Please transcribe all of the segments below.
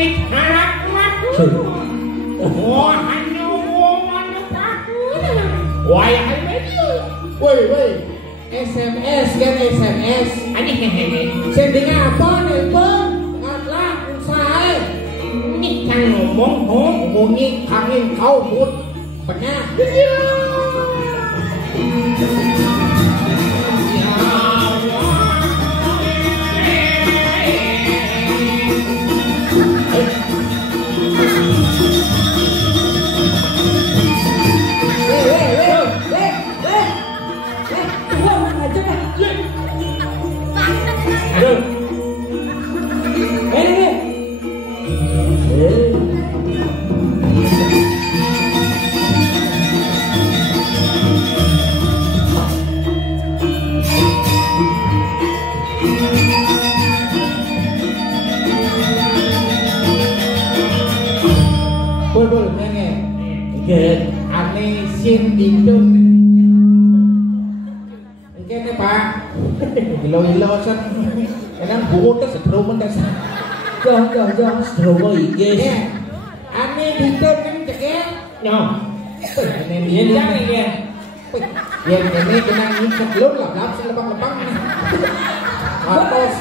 Langit harap matu. Wah, hanya woman takut. Wah, yang media. Woi, SMS kan SMS. Ani hehehe. Sending apa nih bang? Ngatlah usai. Ini kan ngomongin angin kau pun Benar. Bol nenge. Ane sin ditun. Kene Pak. Ilo sen. Kadang buut setrum ndas. Jangan setrum iki. Ane ditun kan cekel. No. Ane Iya ditun. jangan ya. Ya kene kena ngikat lur lah selepang-lepang. Atos.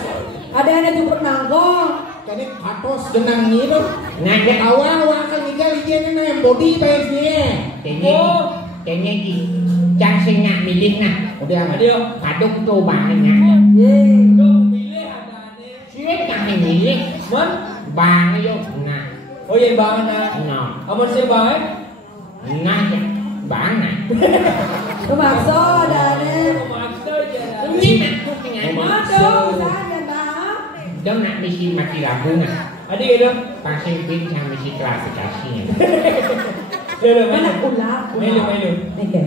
Ada juga nangkong. Kene atos genang ngiru. Ngajak Awal kan ngigal ijen na body base ni. Kayaknya di cang sing nak milih nah. Udah Adio, kadung coba nya. Milih ada nih. Siapa yang milih? Man, Bang yo nah. oh iya banget nah. No. Aman sih baik. Nah ya. Bang nah. Kemakso ada nih. Ini nak tu dengan. Aduh, sana bang. Dong nak misi mati lampu nah. Adi gitu. Pasang pin sama misi klasifikasinya. Mana ulah. Melu. Oke.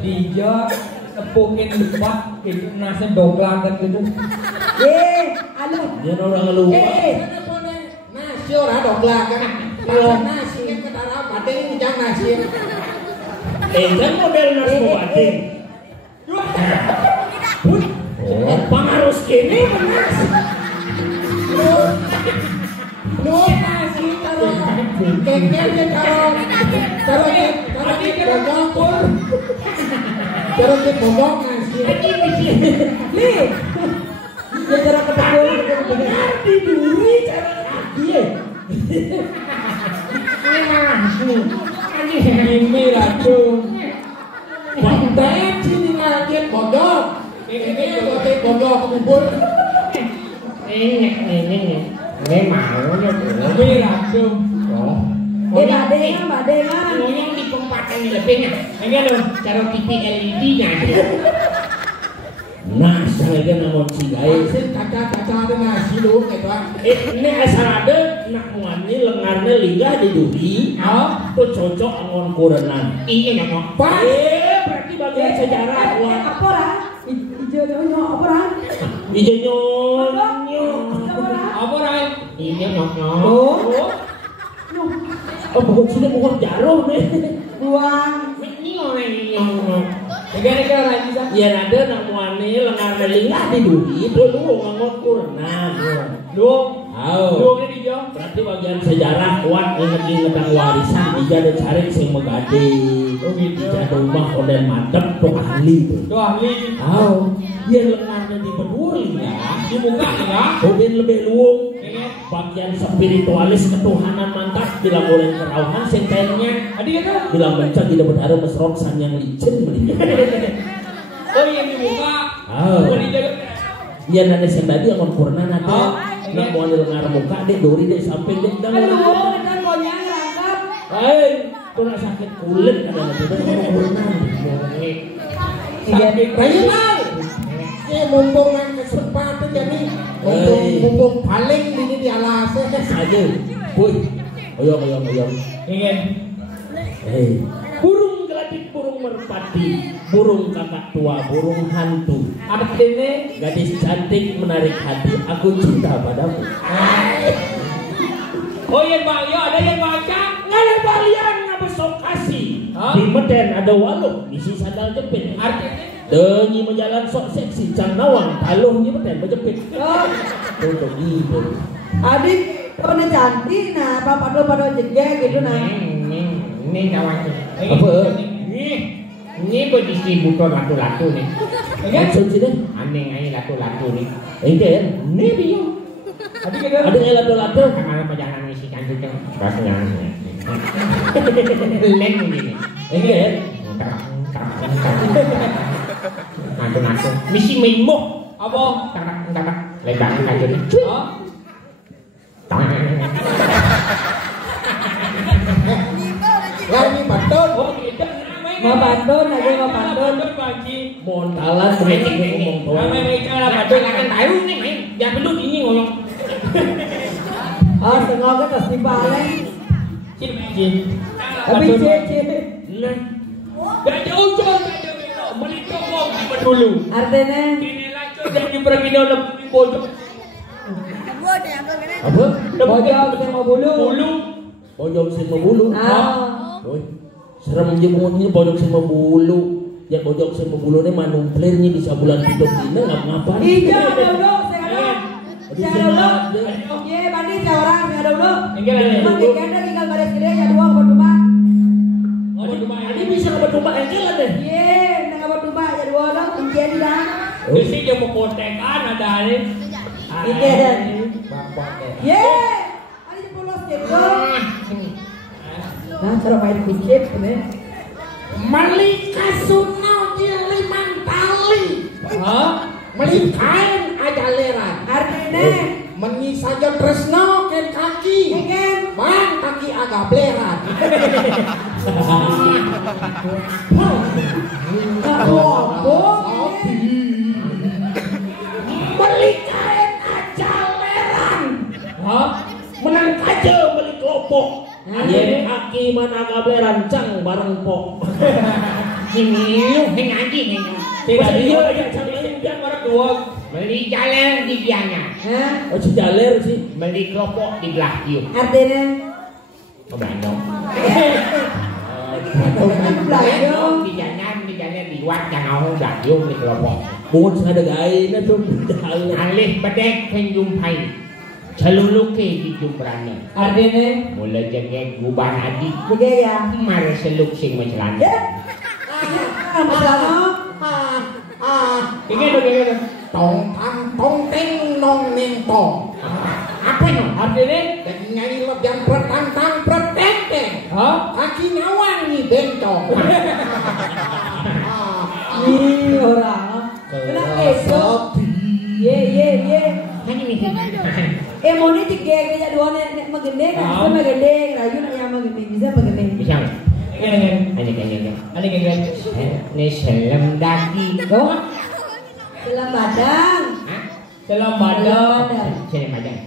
Dia tepukin lupa itu nasi doklakan gitu. Halo. Dia orang lupa. Nasi orang doklah kan. Kalau nasi kan ke dalam badeng jangan nasi. Kan model nasi badeng. Pengaruh skinny menas. Lu nasi kalau keknya kalau bogor. Kalau ke bogor nasi. Nih. Dia cara ketemu Diduri cara dia. ini ratu. Bandai sini lagi bogor. Ini ke bogor kumpul. Ini mau nya Ini ratu. Badengan. yang di kompatan ini lebihnya. Ini loh cara TV LED nya. Nah, saya kan mau cigai. Saya kaca dengan silu gitu. Ini asal ada nak ngani lengarnya linggah di duri. Tuh cocok angon kurenan. Iya nyamuk. Berarti bagian sejarah. Apa lah? Ijo nyonyo apa lah? Ijo nyonyo. Apa lah? Iya nyonyo. Oh, bukan sini bukan jarum nih. Buang. Ini orang nyonyo. Negara lagi sah. Ya ada nak ngani lengarnya linggah di duri. Tuh angon kurenan. Luang ini Jo. Berarti bagian sejarah kuat inget-ingetan warisan Ija ada cari sing megade. Ija ada rumah oden madep tuh ahli tuh. Tuh ahli. Dia lengannya di peduli ya. Di muka ya. Oden lebih luung. Bagian spiritualis ketuhanan mantap bilang oleh kerauhan sentennya. Adi kata. Bilang baca tidak berharap mesrok san yang licin beli. Oh yang di muka. Bukan dijaga. Iya nanti sendadi akan kurna nanti. Nak mau lengar muka deh dori deh sampai deh dan. Aduh, kan konyang rangkap. Tuh nak sakit kulit ada nanti dan mau kurna. Iya deh. Bayu tahu. Ya mumpung kesempatan jadi mumpung paling ini di alas. Aja, boy. Oyong. Ingin. Burung geladik, burung merpati, burung kakak tua, burung hantu. Apa ini? Gadis cantik menarik hati, aku cinta padamu. Oh iya bang, ya ada yang baca. Nggak ada balian, nggak besok kasih. Di Medan ada waluk, isi sandal jepit. Artinya? Dengi menjalan sok seksi, cang nawang, taluh di Medan berjepit. Untuk itu. Adik, Pada cantik nah, pada jegek gitu nah. Ini kawan. Apa? Ini berdistributor latu-latu nih. Maksud sih deh. Aneh aja latu-latu nih. Ini dia. Ada yang latu-latu. Kamar pajangan ngisi cantik kan. Rasanya. Leng ini. Ini ya. Natu-natu. Misi mimo. Apa? Tak. Lebar aja nih. Lagi betul. Mau pantun aja mau pantun. Montalan mereka ngomong tuh. Betul akan tahu nih, main. Jangan perlu ini ngomong. Ah, setengah kan pasti balik. Cik. Tapi cek. Gak jauh-jauh, beli toko dulu. Artinya Ini langsung jadi pergi dalam bojok. Apa? bojong sama bulu. Pojok sama bulu. Oi. Serem aja bunyi pojok sama bulu. Ya pojok sama bulu ini manumplirnya di sabulan hidup ini ngapa-ngapain. Iya ada dulu, saya ada dulu. Iya, Bandi saya orang, saya ada dulu. Emang dikenda tinggal baris gede ya dua obat domba. Ini bisa obat domba engkelan deh. Iya, nang obat domba ya dua orang, kuncian di dalam. Mesti dia mau kontekan ada hari. Iya. Bapak deh. Iya. Ada di pulau gitu. Nah, cara main kucing nih. Malika sunau dia 5 tali. Melikain aja leran. Artinya Meni saja tresno ken kaki. Ken. Bang kaki agak bleran. Melikain aja leran. Menang kaje beli kelompok. Jadi kaki mana kabe rancang bareng pok. Sini heng anjing heng. Tidak dia aja cantik dia orang dua. Beli jalan di dianya. Oh si jaler sih. Beli kelompok di belah tiup. Artinya Bandung. Bandung. Di jalan di luar jangan belah tiup di kelompok. Bukan ada gaina tuh. Alih bedek penjumpai. Celuluke di jumbrane. Artinya Mulai jengek guban adik. juga ya. Mari seluk sing mencelana. Ingat. Tong teng nong neng tong. Apa itu? Artinya? Lagi nyanyi lebih pretang preteng. Kaki nyawang nih bencong. Ih orang. Kenapa esok? Ye. Mau nih tiga aja dua nek magende kan bisa magende rayu nek yang magende bisa magende. Bisa nggak? Ini. Ini selam daki. Selam badang. Selam badang. Selam badang.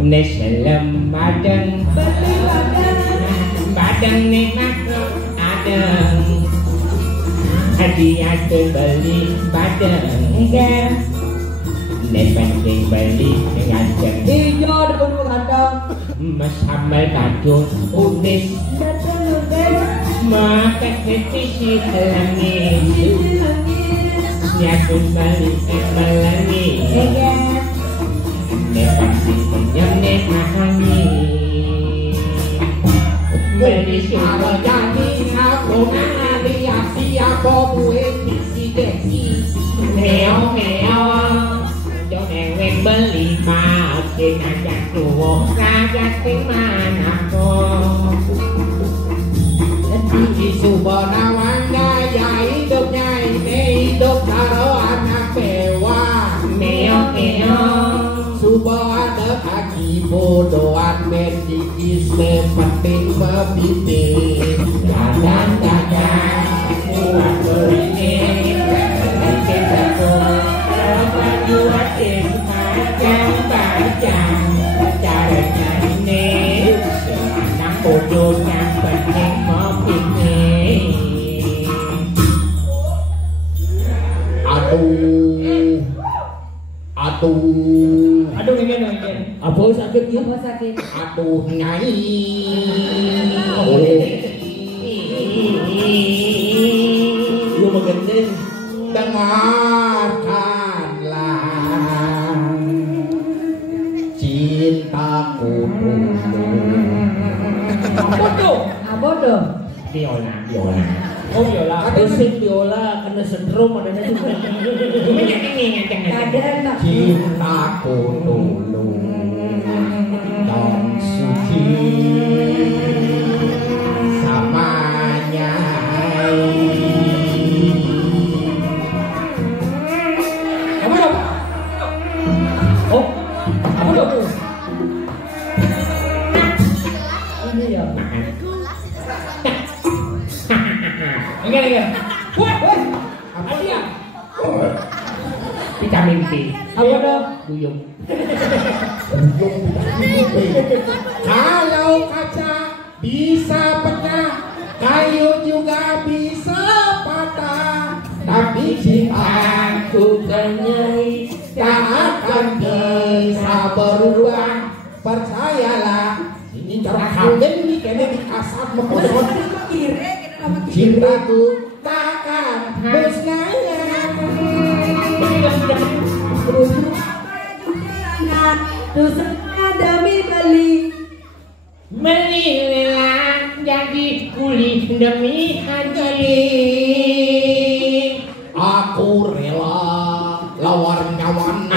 Ini selam badang. Badang nih adang. Hadiah beli badang. Nih penting beli dengan jeng. Hijau depan kandang. Mas sambal kacung unis. Makan ketisi langit. Nyakun balik melangit. Nepasi penyemnet mahani. Beli suara jadi aku nari siapa buat desi. Meo Jangan beli makin aja tua kagak mana kok. Di Subanawan gaya hidupnya ini hidup karo anak bewah. Meo Subah ada kaki bodohan mendikis penting bebitik. Dadang buat beringin bikin tepung buat bajang caranya ini anak bodoh yang penting mau piknik. Aduh Aduh ngene. Apa sakit ya? Apa sakit? Aduh nyai. Lu magendeng. Dengarkanlah cintaku dulu. Apa dong? Biola. Oh biola. Musik biola kena sendrom ada nanti. Kadang Cintaku dulu dan suci sama nyai. Apa dong? Oh, apa dong? ini ya. Enggak. Wah. Apa dia? Vitamin B. Apa dong? Duyung. Kalau kaca bisa pecah, kayu juga bisa patah. Tapi cintaku ke nyai tak akan bisa berubah. Percayalah, ini cara kawin nih kayaknya dikasar mengkosot. Cintaku takkan musnah. Dosanya demi beli. Melilah jadi kuli demi ajali. Aku rela lawar nyawan.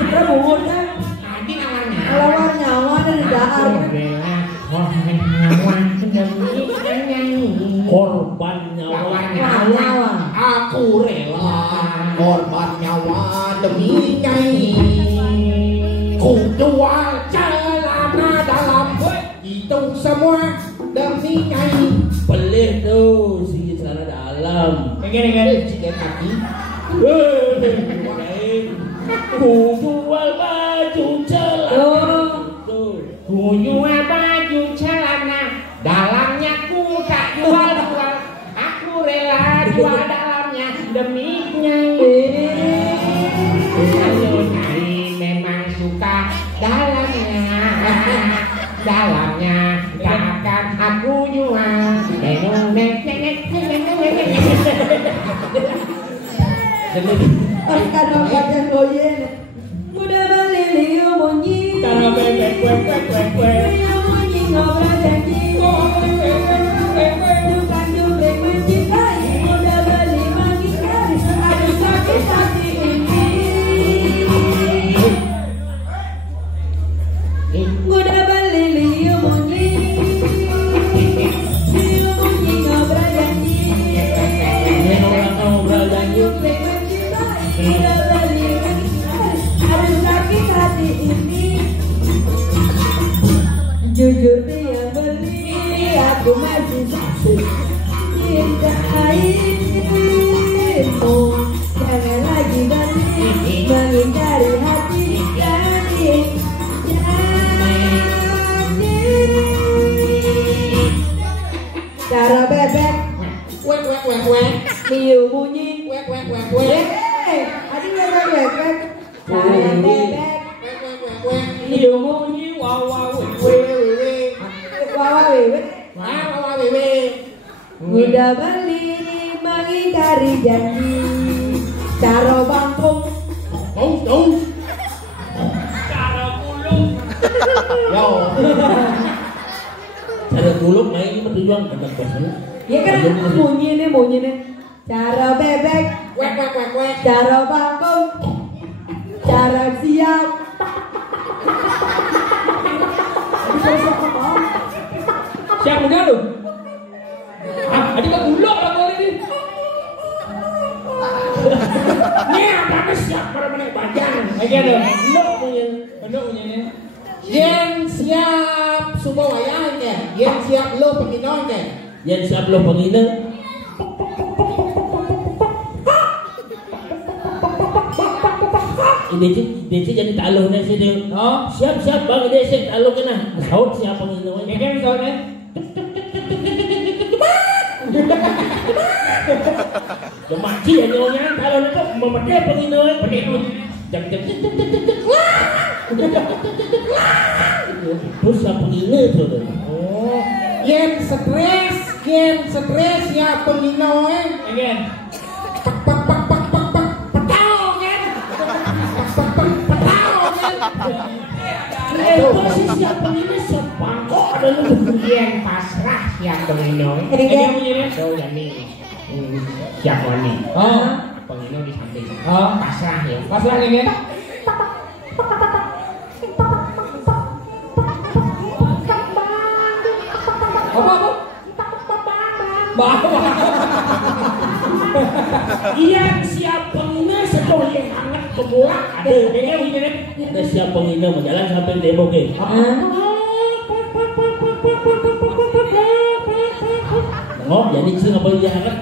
Cara bunga Tadi namanya. lawar nyawa dari dahar. Rela nyawa demi ajali. Korban nyawa. Nyawa. Aku rela korban nyawa demi nyai. Ku jual celana dalam itu semua demi nyai. Pelih tuh si celana dalam. Enggak. Ciket kaki. Ku jual baju celana. Tuh. Ku jual baju celana, dalamnya ku tak jual. Aku rela jual dalamnya demi nyai. Ayo nyai memang suka dalamnya, takkan aku jual. Okat yang goyen. Mudah beli liu bunyi. Cara bebek kue. Liu bunyi ngobrol janji. Bukan jublek mencintai. Mudah beli makin kali. Aduh sakit hati ini. Mudah beli liu bunyi. Liu bunyi ngobrol janji. Ngobrol janji. Jublek mencintai. Mudah beli makin kali. Aduh sakit hati ini. Jujur dia beli, aku masih sakit cintaimu. Jangan lagi beli, menghindari hati jadi. Cara bebek, liu bunyi. Adi bebek. Cara bebek, Liu bunyi wawa wawa wewe. Mudah beli, mengingkari janji. Cara bangkung. cara pulung. Yo. Cara dulu main bertujuan ke kosan. Ya kan bunyi nih. Cara bebek, cara bangkung, cara siap. Siap udah lu? Adik kan bulog lah kali ini. Ini apa siap para menek bajan. Lagi ada. Lo punya. Punya ini. Yen siap subuh wayang ke, yen siap lo penginon ke. Yang siap lo penginan. Desi jadi taluh nasi dia. Oh, Siap bang desi taluh kena. Saud siapa penginan? ini kan soalnya. Mati ya nyonya kalau itu memede penginoi jam terus apa ini tuh? Oh, yen stres ya penginoi. Again. Pak petau kan. Petau kan. Posisi apa ini sepangkok ada Yen pasrah siap penginoi. Again. So yani siap wani. Oh, Penginoi di samping. oh, Pasrah ya. pasrah ini. Apa? Bawa. Yang siap penginai setelah yang hangat pemula ada siap penginai menjalan sampai demo ke ngop jadi sih ngapa dia hangat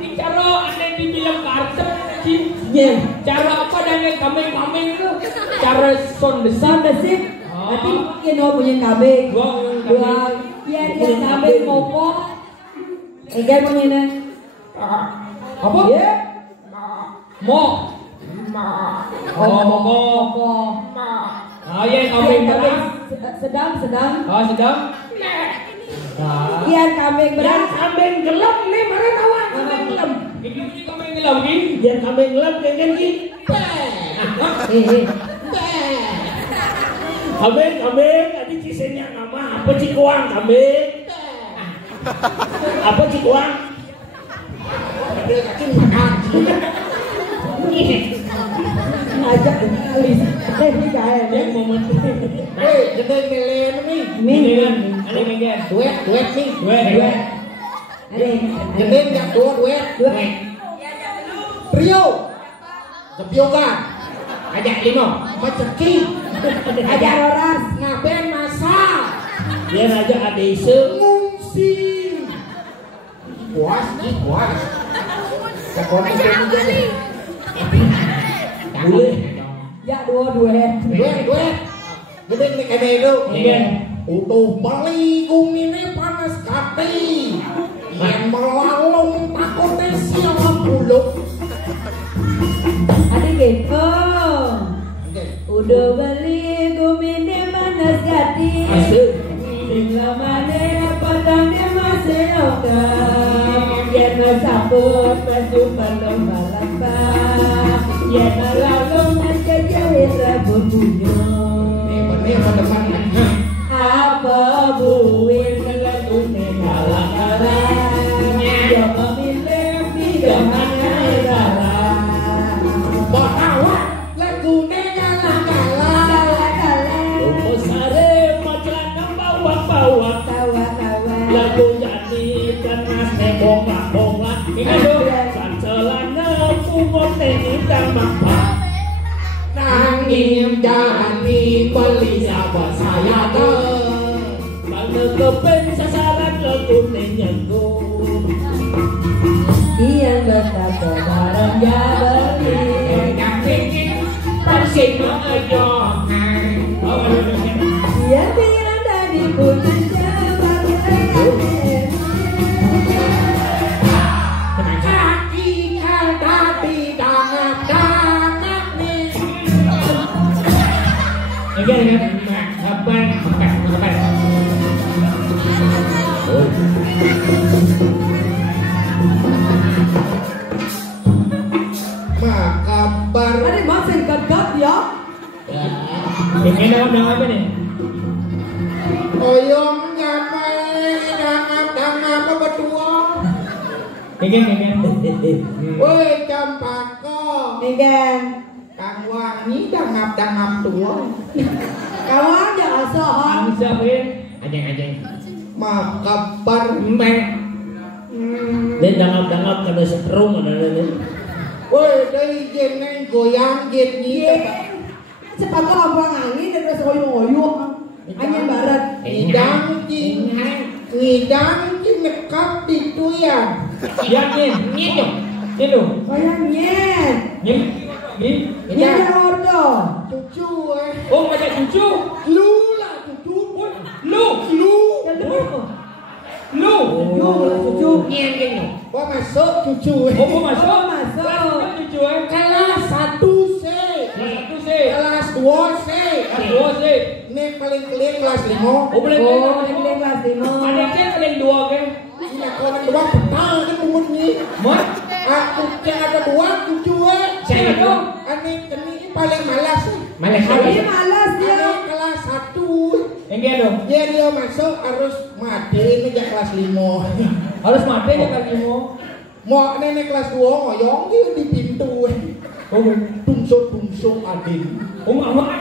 Ini cara ada di film kartun sih. Iya. Cara apa dengan kambing-kambing itu? Cara sound Sound the sip. Nanti punya kambing. Dua. Iya kambing mopok. Again punya ini. Apa? Ya. Mo. Oh, moko. Ah, ya kambing beras. Sedang. Ah, sedang. Iya kambing beras. yang kambing gelap nih mana kawan kambing gelap Ini kambing gelap ni. yang kambing gelap kayak gini kambing tadi cisenya nama apa cikuang kambing apa cikuang Ngajak kali. Ini kaya yang momen Gede melen nih. Ini kan. Duet nih. Dua. Gede yang duet. Trio. Jepioga. Ajak lima. Maceki. Ajak Roras. Ngaben masa. dia ngajak adese Ngungsi. Puas. Sekolah itu jadi. boleh Ya dua. Duet. Gede nih kene itu. Iya. Utuh beli gumine panas kati. Yang melalung takutnya siapa buluk. Ada gitu. Udah beli gumine panas hati. asik Tinggal mana padangnya masih oke. Biar nasabut masuk belum balap. Ya lalu menjadi berbunyi. Ini pada mana? Apa buin keletune kalah-kalahnya. Ya memilih dengan negara. Bahawa lagune kalah-kalah. Lupa sare majalah bawa-bawa lagu jadi karena sebonga-bonga ini dong kancelana punggung kita mampah Nanging jani beli sahabat saya tuh. mana kepen sasaran lagu nyentuh Iya betapa barang ya beli. Yang bikin persik mengejokan. Iya pikiran tadi pun Kaki tadi dangak nih. Again. Kapan? Makabar. Ada masih gagat ya. Ini nama apa nih? Oyong nyamai dangap apa berdua. Again. Woi campako. Megan. Kang wangi dangap tua. Kawan ada asohan. Bisa pun. Ajeng. Makabar. Mbak. dan dangap-dangap kada seterung ada Woi dari jeneng goyang jenyi. Cepat apa angin dan rasa oyong-oyong. Angin barat. Ngidang nekap di tuyan. Yakin. Itu. Kayak nyet. Ini. Nyet ordo. Cucu Oh, ada cucu. Lu lah cucu. Lu. Lu. Cucu. Ngeng. Gua masuk cucu. Oh, masuk. Masuk. Cucu Kelas 1C. Kelas 2C. Ini paling kalian kelas 5. Oh, boleh. Ini kelas 5. Ada cek paling 2 kan? Ini kelas 2 petang kan umur nih. Mat. Aku cek ada 2 cucu. Saya itu. Ini paling malas. Ini malas dia. Ini kelas 1. Enggak dong. Dia masuk harus mati ini aja kelas 5. Harus mati ya kan kamu. Mau nenek kelas 2 ngoyong dia di pintu. Oh, Tungsuk adin. oh mama.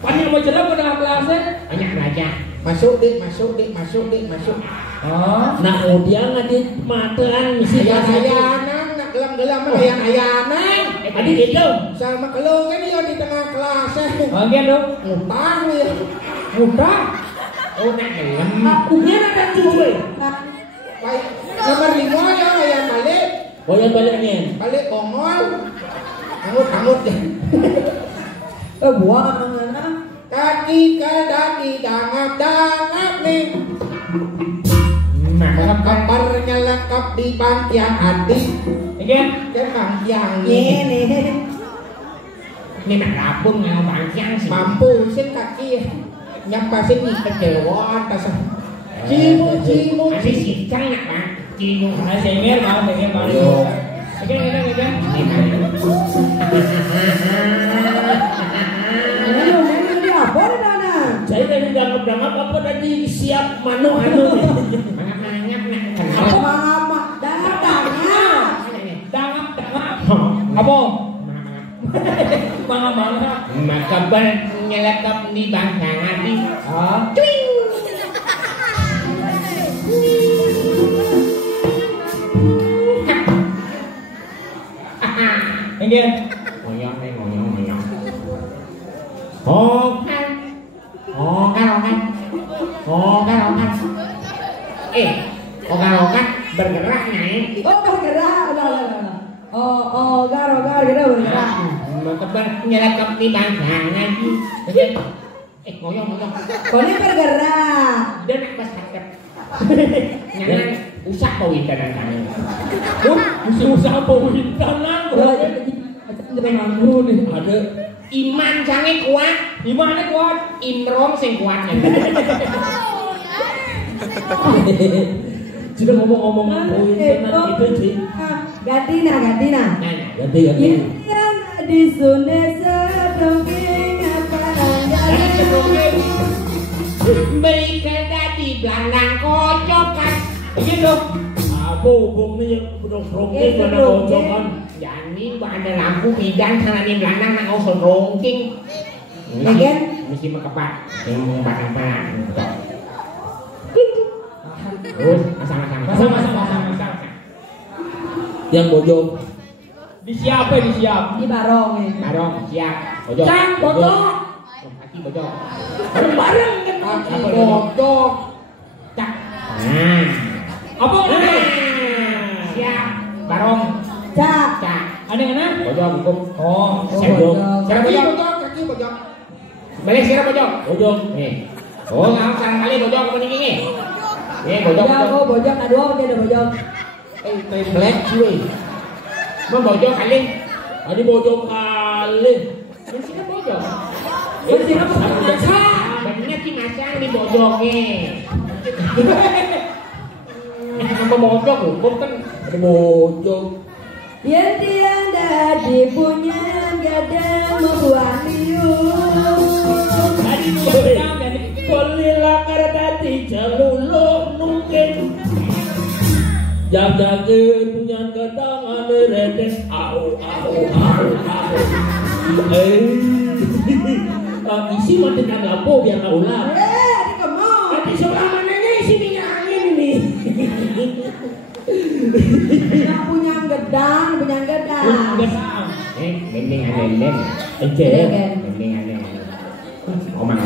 Panjang mau jelas pada kelasnya. Banyak raja. Masuk. Oh. Nah, dia ngadit mataan misi Ayanan, nak gelam-gelam ayanan. Adik itu. Sama kalau kan dia di tengah kelas. Enggak dong. Ngutang dia. Mudah. Oh, nak gelem. Punya anak cucu. Baik. Nomor 5 ya ayam balik. Boleh baliknya. Balik bongol. Angut deh. Buang mana? Kaki ke daki dangap nih. Kabarnya lengkap di bangkian hati. Enggak. Kan bangkian Ini. Ini nak rapun nggak bangkian sih. mampu sih kaki nyampasin nih kecewa atas cimu. Masih sincang nak bang. Cimu. Saya dengar bang. Oke. Ini apa nih Nana? Saya tadi dangap apa tadi siap mano. Mangap nak. Kenapa? Mama, dangap. Apa? Mangap. Maka nyelekap di bangkang hati. Cuing. Enggak. Ngoyong. Okan bergerak nyai. Oh, bergerak. Oh, gar gitu bergerak. Maka nyelekap di bangkang hati. Ngoyong. Boleh bergerak. Dia nak pas hakep. Jangan usah pawintanan kami. Usah pawintanan. Nganggu nih. Ada Iman sange kuat. Imannya kuat. Imron sing kuatnya. Sudah ngomong pawintanan itu sih. Gantina. Ganti. Yang di sungai sedongeng apa Mereka tadi belandang kocokan. Gitu. Apa hubungnya bedong-bedong mana kocokan? Jadi ada lampu bidang sana di belandang nak usah rongking. Mesti mekepat. Yang membatang-batang. Terus sama-sama. Yang bojong. Disiap. di barong ya. Barong siap. Bojong. Cang, bojong. Kaki bojong. Bareng kan. Kaki bojong. Cak. Apa? Siap. Barong. Cak. Ada yang mana? Bojong hukum. Oh, Bojong. Siapa bojong? Kaki bojong. Balik siapa bojong? Bojong. Nih. Oh, ngam sarang kali bojong ke mending ini. Nih bojong. Bojong kedua ada bojong. Black cuy. Mau bojong kali. Ada bojong kali. Mesti kan bojong. Mesti kan bojong. Bener sih masang di bojongnya. Mau bojong hukum kan. Ada bojong. Yang tiada dipunya gadang membuat liur. Tadi bolehlah karena jalur mungkin. Jaga punya ketangan redes. Au. Isi matikan lampu biar nggak ular. Di kemau. Nanti sebelah mananya isi minyak angin ini. Yang punya gedang. Mending ada. Mending ada. Omang.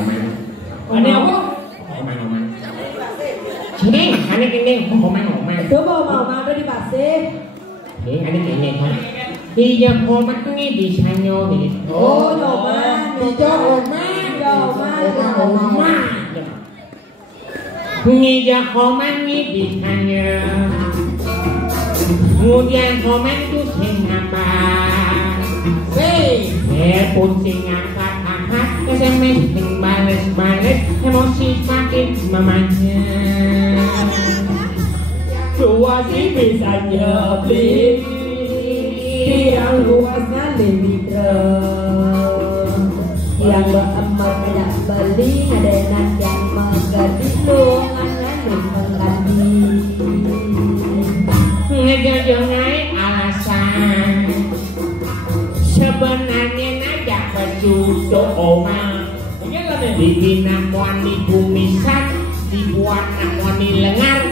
Aneh apa? Omang. Sini, aneh ini. Omang. Coba mau ada di pasir. Ini aneh ini kan. Iya, omang ini bisa nyoba. Oh, nyoman. ngijak komen ngibitanya kemudian komen itu sing ngambang pun sing angkat SMS sing bales emosi makin memanja luas ini saja beli yang luasnya lebih yang beremak banyak beli ada yang mengerti lungan mengerti ngejojongai alasan sebenarnya najak berjudo oma dibina muan di bumisan dibuat namuan di lengar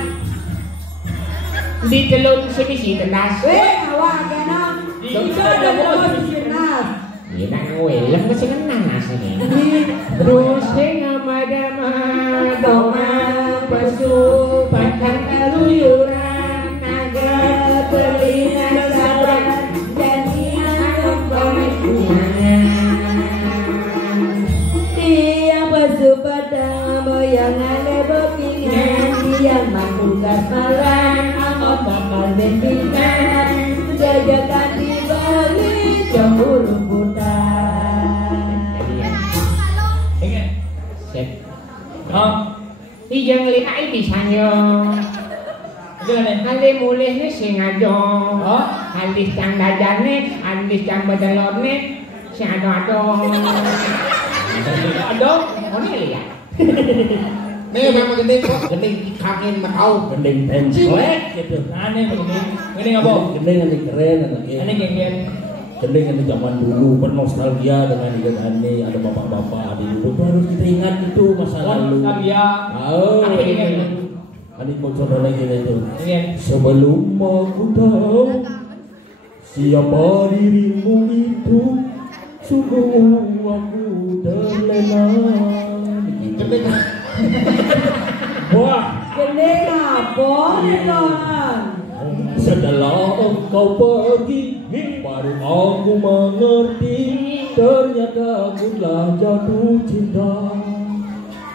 ditelun semisi tenas awak kena kita ada terus sirnas ya nak welem masih kenang asli terus dengan madama doma pasu pakan keluyuran naga telinga sabran dan iang pemikiran dia pasu pada boyangan lebopingan dia mampukas malam amat bakal bentingan jajakan di Bali cemburu buta sip ijang lihai bisanya ale mulihnya sing aja alis cang dajane alis cang bedelone sing ado ono lihat nih memang gending kok gending kangen mau gending template gitu aneh gending apa gending yang keren aneh gengen gending yang zaman dulu bernostalgia dengan hidup aneh ada bapak-bapak di dulu harus kita ingat itu masa lalu nostalgia aneh mau coba lagi itu sebelum aku tahu siapa dirimu itu sungguh aku terlena gending wah gendeng apa nonton setelah engkau pergi baru aku mengerti ternyata aku telah jatuh cinta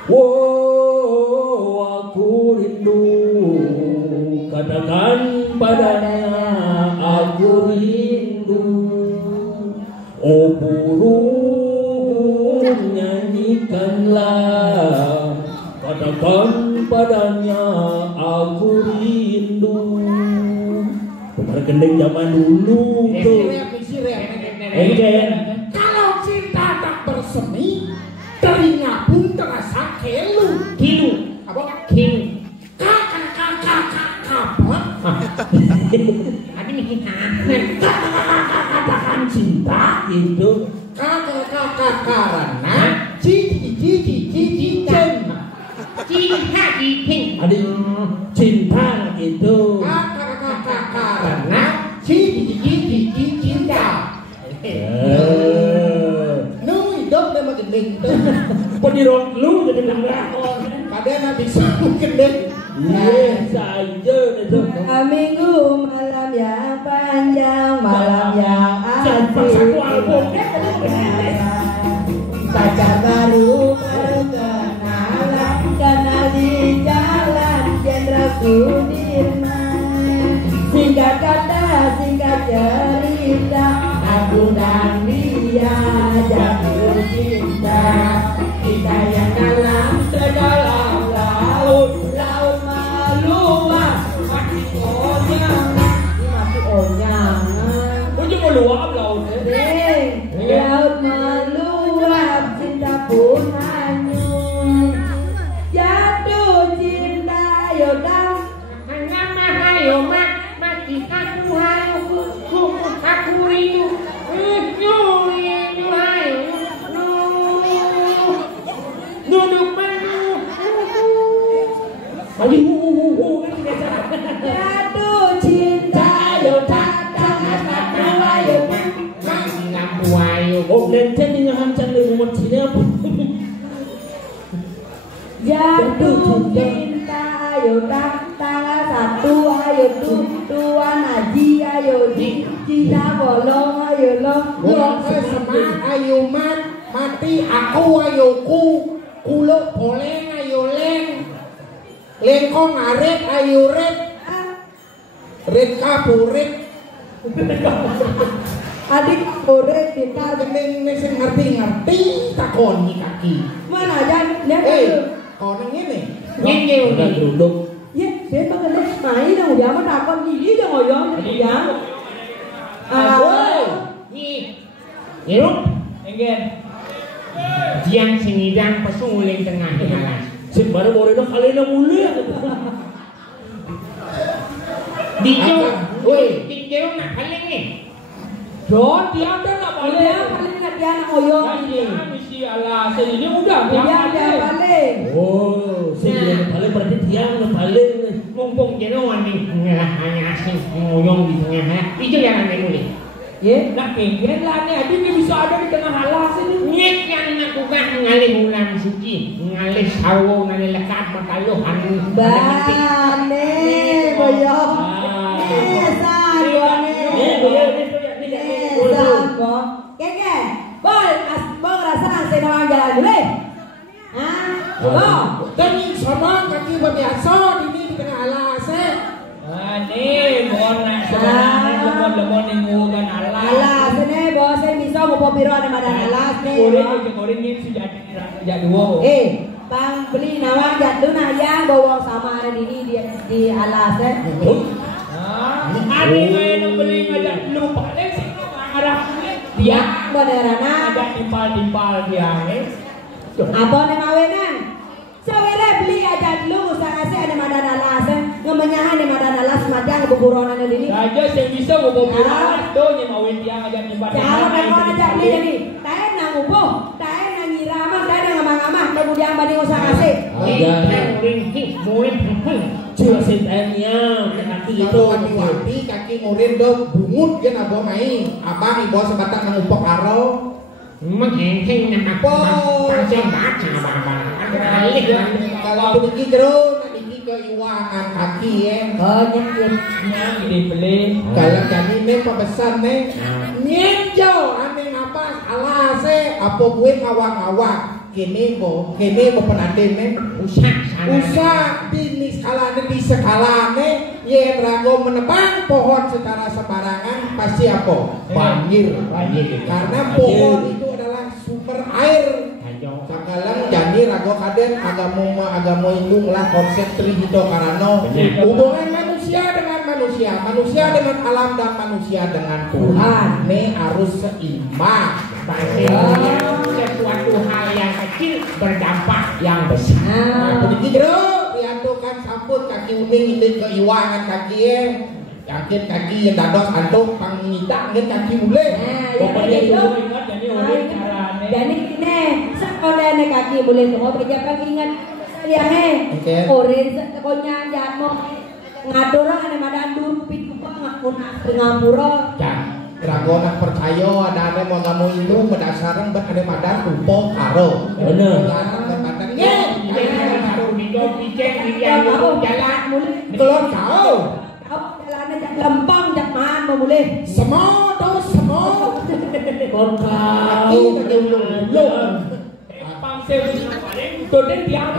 wow aku rindu katakan padanya aku rindu oh burung nyanyikanlah katakan padanya aku rindu benar gendeng zaman dulu tuh kalau cinta tak bersemi telinga pun terasa kilu apa apa ada mikir katakan cinta itu karena cinta ada cinta itu karena cinta nu hidup dengan gending penirot lu jadi pelakon kadang bisa gending iya saja itu minggu malam yang panjang malam yang asik satu album pacar baru kenalan kenal di jalan Jenderal Sudirman singkat kata singkat cerita aku dan dia jatuh cinta kita yang dalam sedalam laut meluas mati onyang ujung meluap laut laut meluap cinta pun hanyut jatuh cinta yaudah ayo mati aku rindu duduk jatuh cinta yaudah dan jadi ngancam dengan sini apa jatuh cinta yaudah tanggal 1 ayo dua naji ayo cinta bolong ayo long semangat ayo mati aku ayo ku kulo poleng ayo leng Lengkong arit ayu rit. Rit kaburit. Adik burit pintar. Gening sing ngerti-ngerti takoni kaki. Mana aja lihat Kono ngene. Ngene Udah duduk. ya dia pakai main dong dia mah takon gini dong ngoyong ya. Nih. Yuk. Enggen. Diang singidang pesunguling tengah alas. Sing baru morena kalena mulia. Dijo. Woi, dijo nak paling ni. Don dia ada nak balik. Dia paling ingat dia anak ngoyong ini. Misi ala ini udah Dia paling. Oh, sing paling berarti tiang paling. Mumpung jenuan ni hanya asing ngoyong di tengah. Itu yang aneh mulai. Ya, nak kengken lah ni. Adik ni bisa ada di tengah alas ini. Nyet yang nak bukan ngalih ulam suci, ngalih sawo, ngalih lekat makaluhan. bane ngoyong. San bane. San bo. Keke, bol asbong rasa saya orang jalan dulu. Hah? Bo. Tengin sama kaki berbiasa di tengah alas. Ni mohon nak sebenarnya lemon yang ngugan alas. Alas ini bos saya bisa mau piro ada madan alas nih. Goreng ni sudah jadi dua. Bang beli nawang jatuh nayang bawang sama ada di alas Ada yang beli ngajak lupa lek sih arah dia Moderana. ada timpal dia ni. Apa nih mawenan? Sawere beli aja dulu usaha saya ada madan alas ngemenyahan ada madan alas madang buburonan ini. Raja saya bisa bawa alas do nya mawin dia ngajak timpal. Jangan kan aja beli jadi. Tae nang upo, tae nang irama, tae nang ngamang-ngamah kemudian banding usaha saya. Cuma sentanya kaki itu Wati kaki murid do bungut ke nabo main. Abang ibu sebatang mengupok aro. Menghengkeng nak apa? Pasang baca bang. Kalau pergi jero nanti ke iwangan kaki Banyak Ini beli. Kalau jadi ne pesan ne nyenjo ane ngapas alase apa gue ngawang-ngawang kene bo penaden ne usah di skalane di sekalane yen rago menebang pohon secara sembarangan pasti apa banjir karena pohon itu adalah sumber air. Sakalang jadi rago kaden agama indung lah konsep trihito karano hubungan manusia dengan alam dan manusia dengan Tuhan ne harus seimbang. Sesuatu hal yang kecil berdampak yang besar. Begitu jero diatukan sampun kaki uning ini ke iwangan kaki yakin kaki yang dados antuk pangita ngen kaki boleh. Pokoknya itu ingat jadi orang carane. Dan ini sekolah nih kaki boleh tuh kerja kaki ingat dia nih orange sekolahnya jamo ngadora ane madandur pitu ngapura. Rago nak percaya ada mau kamu itu berdasarkan ada madan rupo karo. Bener. Keluar kau. Jalan jak lempang jak man mau boleh. Semua tuh semua. Kon kau belum. Pangsel tu dia diam.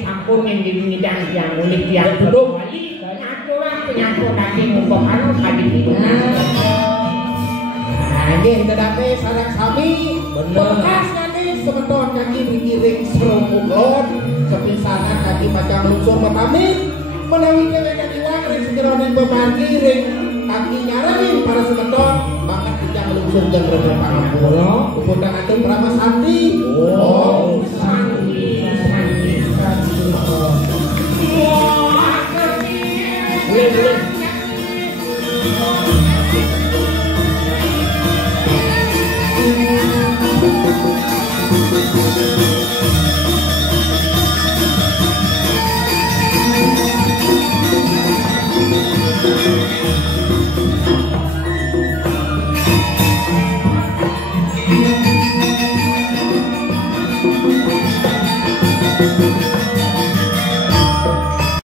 Sampun yang didang yang boleh yang duduk kali. Penyangkut kaki mumpung harus hadir itu. Ini dadane sarang sami bekasnya nih semeton kaki digiring serumuk lon sepisanan kaki macam lunsur metamin menawi kewedan iwang ring sejeronen bemargiring kaki nyaranin para semeton banget kijang lunsur jeng rebe pangampura upundang antum berapa santi Santi. Boleh. Thank you.